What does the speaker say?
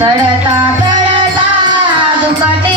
चढता चढता दुपटी